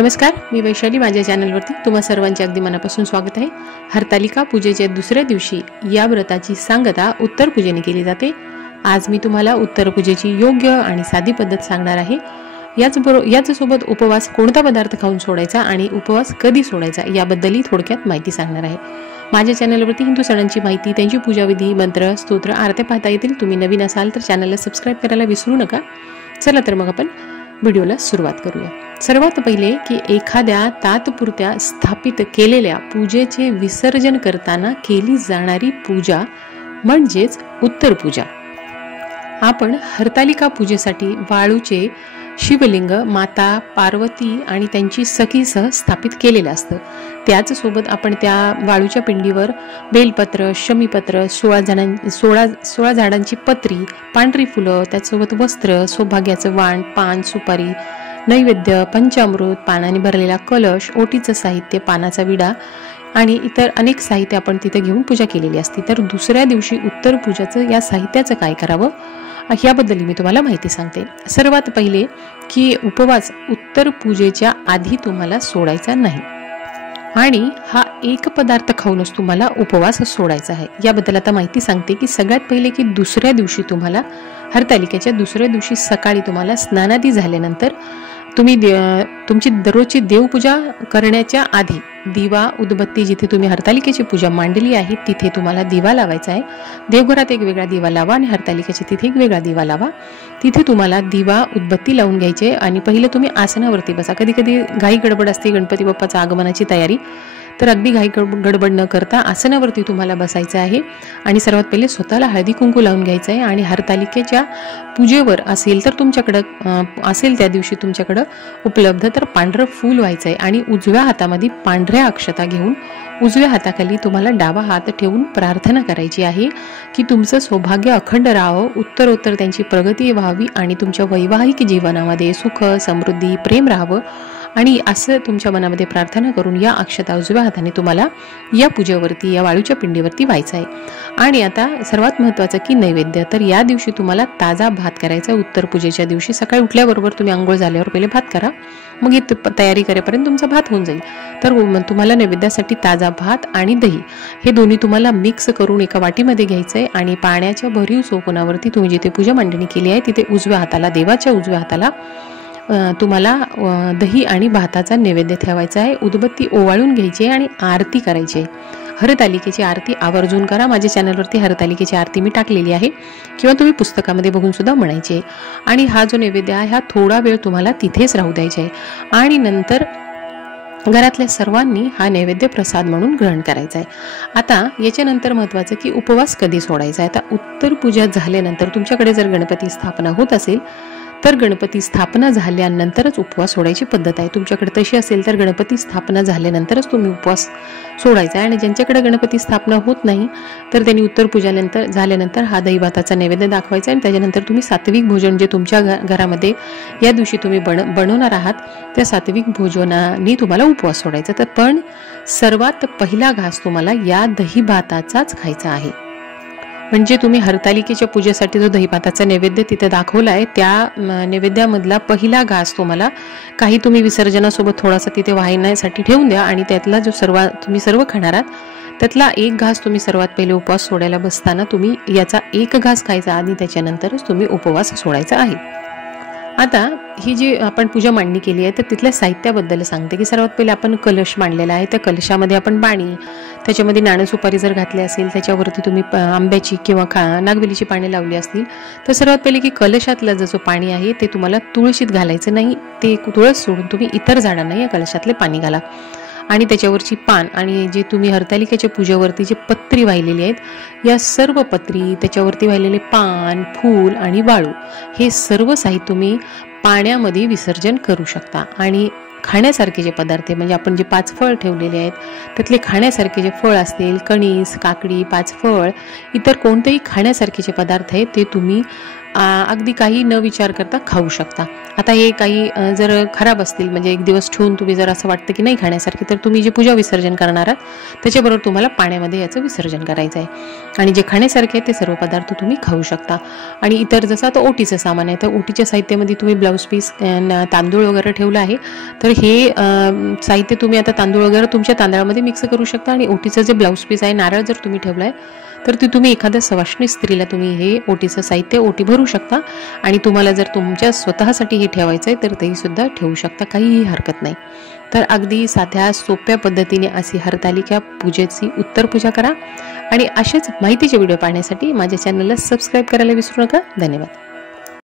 नमस्कार, मी वैशाली. माझ्या चॅनलवरती तुम्हा सर्वांचे अगदी मनापासून स्वागत आहे. हरतालिका पूजेच्या दुसऱ्या दिवशी या व्रताची सांगता उत्तर पूजेने केली जाते. आज मी तुम्हाला उत्तर पूजेची योग्य आणि साधी पद्धत सांगणार आहे. याचसोबत उपवास कोणता पदार्थ खाऊन सोडायचा आणि उपवास कधी सोडायचा याबद्दलही थोडक्यात माहिती सांगणार आहे. माझ्या चॅनलवरती हिंदू सणांची माहिती, त्यांची पूजाविधी, मंत्र, स्तोत्र, आरत्या पाहता येतील. तुम्ही नवीन असाल तर चॅनलला सबस्क्राईब करायला विसरू नका. चला तर मग आपण व्हिडिओला सुरुवात करूया. सर्वात पहिले की एखाद्या तात्पुरत्या स्थापित केलेल्या पूजेचे विसर्जन करताना केली जाणारी पूजा म्हणजेच उत्तर पूजा. आपण हरतालिका पूजेसाठी वाळूचे शिवलिंग माता पार्वती आणि त्यांची सखीसह स्थापित केलेलं असतं. त्याचसोबत आपण त्या वाळूच्या पिंडीवर बेलपत्र, शमीपत्र, 16 झाडांची पत्री, पांढरी फुलं, त्याचसोबत वस्त्र, सौभाग्याचं वाण, पान, सुपारी, नैवेद्य, पंचामृत, पानाने भरलेला कलश, ओटीचं साहित्य, पानाचा विडा आणि इतर अनेक साहित्य आपण तिथे घेऊन पूजा केलेली असते. तर दुसऱ्या दिवशी उत्तर पूजाचं या साहित्याचं काय करावं याबद्दल मी तुम्हाला माहिती सांगते. सर्वात पहिले की उपवास उत्तर पूजेच्या आधी तुम्हाला सोडायचा नाही आणि हा एक पदार्थ खाऊनच तुम्हाला उपवास सोडायचा आहे. याबद्दल आता माहिती सांगते की सगळ्यात पहिले की दुसऱ्या दिवशी तुम्हाला हरतालिकेच्या दुसऱ्या दिवशी सकाळी तुम्हाला स्नानादी झाल्यानंतर तुम्ही तुमची दररोजची देवपूजा करण्याच्या आधी दिवा उदबत्ती, जिथे तुम्ही हरतालिकेची पूजा मांडली आहे तिथे तुम्हाला दिवा लावायचा आहे. देवघरात एक वेगळा दिवा लावा आणि हरतालिकेच्या तिथे एक वेगळा दिवा लावा. तिथे तुम्हाला दिवा उदबत्ती लावून घ्यायचे आणि पहिलं तुम्ही आसनावरती बसा. कधी कधी घाई गडबड असते गणपती बाप्पाच्या आगमनाची तयारी, तर अगदी घाई गडबड न करता आसनावरती तुम्हाला बसायचं आहे आणि सर्वात पहिले स्वतःला हळदी कुंकू लावून घ्यायचं आहे. आणि हरतालिकेच्या पूजेवर असेल तर तुमच्याकडं असेल त्या दिवशी तुमच्याकडं उपलब्ध तर पांढरं फूल व्हायचं आहे आणि उजव्या हातामध्ये पांढऱ्या अक्षता घेऊन उजव्या हाताखाली तुम्हाला डावा हात ठेवून प्रार्थना करायची आहे की तुमचं सौभाग्य अखंड राहावं, उत्तरोत्तर त्यांची प्रगती व्हावी आणि तुमच्या वैवाहिक जीवनामध्ये सुख, समृद्धी, प्रेम राहावं. आणि असं तुमच्या मनामध्ये प्रार्थना करून या अक्षता उजव्या हाताने तुम्हाला या पूजेवरती, या वाळूच्या पिंडीवरती व्हायचं आहे. आणि आता सर्वात महत्त्वाचं की नैवेद्य. तर या दिवशी तुम्हाला ताजा भात करायचा. उत्तर पूजेच्या दिवशी सकाळी उठल्याबरोबर तुम्ही आंघोळ झाल्यावर पहिले भात करा, मग ही तयारी करेपर्यंत तुमचा भात होऊन जाईल. तर तुम्हाला नैवेद्यासाठी ताजा भात आणि दही हे दोन्ही तुम्हाला मिक्स करून एका वाटीमध्ये घ्यायचं आहे आणि पाण्याच्या भरीव चौकोनावरती तुम्ही जिथे पूजा मांडणी केली आहे तिथे उजव्या हाताला, देवाच्या उजव्या हाताला तुम्हाला दही आणि भाताचा नैवेद्य ठेवायचा आहे. उदबत्ती ओवाळून घ्यायची आहे आणि आरती करायची आहे. हरतालिकेची आरती आवर्जून करा. माझ्या चॅनलवरती हरतालिकेची आरती मी टाकलेली आहे किंवा तुम्ही पुस्तकामध्ये बघून सुद्धा म्हणायची आहे. आणि हा जो नैवेद्य आहे हा थोडा वेळ तुम्हाला तिथेच राहू द्यायचा आहे आणि नंतर घरातल्या सर्वांनी हा नैवेद्य प्रसाद म्हणून ग्रहण करायचा आहे. आता याच्यानंतर महत्त्वाचं की उपवास कधी सोडायचा आहे. आता उत्तर पूजा झाल्यानंतर तुमच्याकडे जर गणपती स्थापना होत असेल तर गणपती स्थापना झाल्यानंतरच उपवास सोडायची पद्धत आहे. तुमच्याकडे तशी असेल तर गणपती स्थापना झाल्यानंतरच तुम्ही उपवास सोडायचा आहे. आणि ज्यांच्याकडे गणपती स्थापना होत नाही तर त्यांनी उत्तर पूजा झाल्यानंतर हा दही भाताचा नैवेद्य दाखवायचा आणि त्याच्यानंतर तुम्ही सात्विक भोजन जे तुमच्या घरामध्ये या दिवशी तुम्ही बनवणार आहात त्या सात्विक भोजनाने तुम्हाला उपवास सोडायचा. तर पण सर्वात पहिला घास तुम्हाला या दही भाताचाच खायचा आहे. म्हणजे तुम्ही हरतालिकेच्या पूजेसाठी जो दहीभाताचा नैवेद्य तिथे दाखवला आहे त्या नैवेद्यामधला पहिला घास तुम्हाला काही तुम्ही विसर्जनासोबत थोडासा तिथे वाहण्यासाठी ठेवून द्या आणि त्यातला जो तुम्ही सर्व खाणार आहात त्यातला एक घास तुम्ही सर्वात पहिले उपवास सोडायला बसताना तुम्ही याचा एक घास खायचा आणि त्याच्यानंतरच तुम्ही उपवास सोडायचा आहे. आता ही जी आपण पूजा मांडणी केली आहे तर तिथल्या साहित्याबद्दल सांगते की सर्वात पहिले आपण कलश मांडलेला आहे. त्या कलशामध्ये आपण पाणी, त्याच्यामध्ये नाणं सुपारी जर घातली असेल, त्याच्यावरती तुम्ही आंब्याची किंवा नागवेलीची पाने लावली असतील तर सर्वात पहिले की कलशातलं जसं पाणी आहे ते तुम्हाला तुळशीत घालायचं नाही. ते तुळस सोडून तुम्ही इतर झाडांना या कलशातले पाणी घाला आणि त्याच्यावरची पान आणि जे तुम्ही हरतालिकेच्या पूजेवरती जे पत्री वाहिलेली आहेत या सर्व पत्री, त्याच्यावरती वाहिलेले पान, फूल आणि वाळू हे सर्व साहित्य तुम्ही पाण्यामध्ये विसर्जन करू शकता. आणि खाण्यासारखे जे पदार्थ म्हणजे आपण जे 5 फळ ठेवलेले आहेत त्यातले खाण्यासारखे जे फळ असतील, कणीस, काकडी, 5 फळ, इतर कोणतेही खाण्यासारखे जे पदार्थ आहेत ते तुम्ही अगदी काही न विचार करता खाऊ शकता. आता हे काही जर खराब असतील म्हणजे एक दिवस ठेवून तुम्ही जर असं वाटतं की नाही खाण्यासारखे तर तुम्ही जे पूजा विसर्जन करणार आहात त्याच्याबरोबर तुम्हाला पाण्यामध्ये याचं विसर्जन करायचं आहे. आणि जे खाण्यासारखे आहे ते सर्व पदार्थ तुम्ही खाऊ शकता. आणि इतर जसं आता ओटीचं सामान आहे तर ओटीच्या साहित्यामध्ये तुम्ही ब्लाऊज पीस, तांदूळ वगैरे ठेवलं आहे. तर हे साहित्य तुम्ही आता तांदूळ वगैरे तुमच्या तांदळामध्ये मिक्स करू शकता. आणि ओटीचं जे ब्लाऊज पीस आहे, नारळ जर तुम्ही ठेवला आहे तर ते तुम्ही एखाद्या सवाष्णी स्त्रीला तुम्ही हे ओटीचं साहित्य ओटी भरू शकता. आणि तुम्हाला जर तुमच्या स्वतःसाठी हे ठेवायचं आहे तर तेही सुद्धा ठेवू शकता, काहीही हरकत नाही. तर अगदी साध्या सोप्या पद्धतीने अशी हरतालिका पूजेची उत्तर पूजा करा. आणि असेच माहितीचे व्हिडिओ पाहण्यासाठी माझ्या चॅनलला सबस्क्राईब करायला विसरू नका. धन्यवाद.